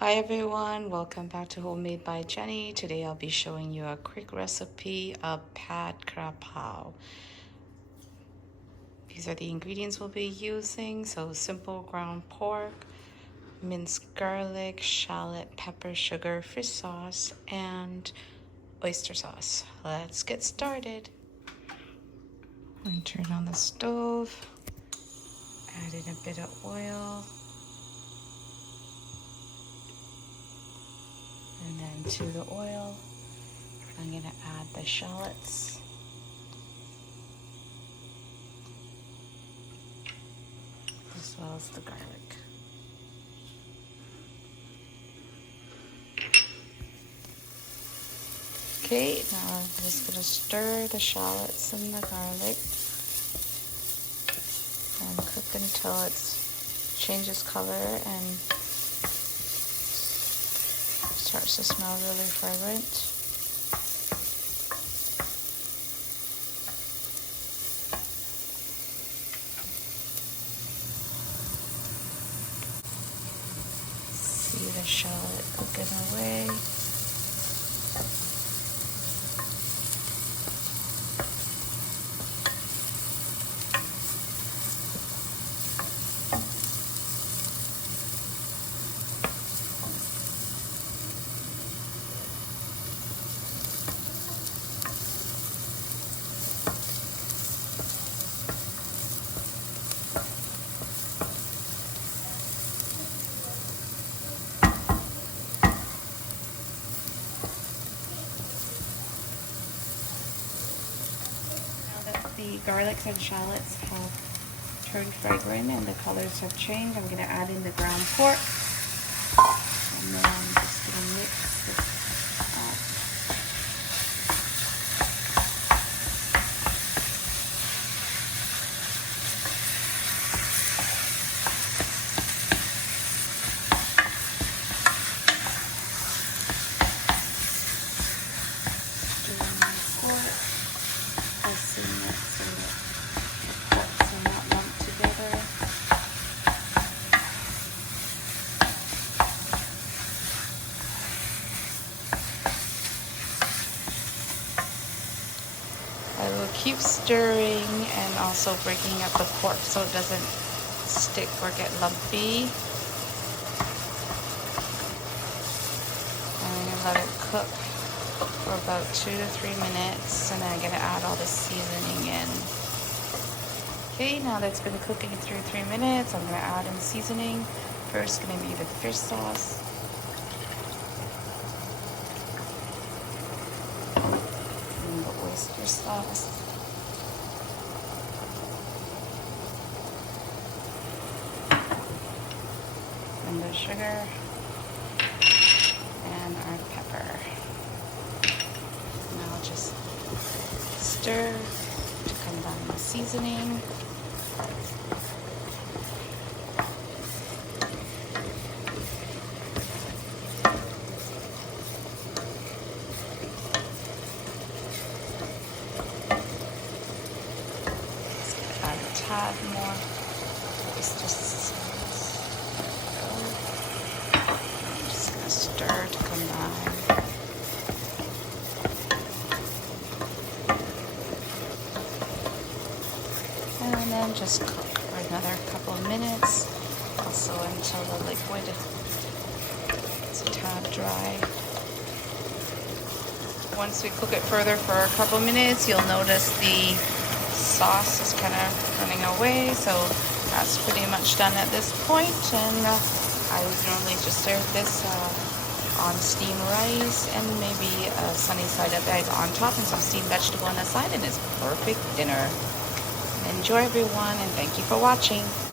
Hi everyone, welcome back to Homemade by Jenny. Today I'll be showing you a quick recipe of Pad Kra Pao. These are the ingredients we'll be using. So simple ground pork, minced garlic, shallot, pepper, sugar, fish sauce, and oyster sauce. Let's get started. And turn on the stove. Add in a bit of oil. And then to the oil, I'm going to add the shallots. As well as the garlic. Okay, now I'm just going to stir the shallots and the garlic and cook until it changes color and starts to smell really fragrant. See the shallot cooking away. The garlics and shallots have turned fragrant and the colors have changed. I'm going to add in the ground pork, and then I'm just going to mix this up. Stirring the pork, pressing it so that the porks are not lumped together. I will keep stirring and also breaking up the pork so it doesn't stick or get lumpy. I'm going to let it cook for about 2 to 3 minutes, and then I'm going to add all the seasoning in. Okay, now that's been cooking through 3 minutes, I'm going to add in seasoning. First going to be the fish sauce. And the oyster sauce. And the sugar. And our pepper. Now just stir to combine the seasoning. Add a tad more oyster sauce. I'm just going to stir to combine. And then just cook for another couple of minutes, also until the liquid is a tad dry. Once we cook it further for a couple of minutes, you'll notice the sauce is kind of running away, so that's pretty much done at this point. And I would normally just serve this on steamed rice and maybe a sunny side up egg on top and some steamed vegetable on the side, and it's perfect dinner. Enjoy everyone, and thank you for watching.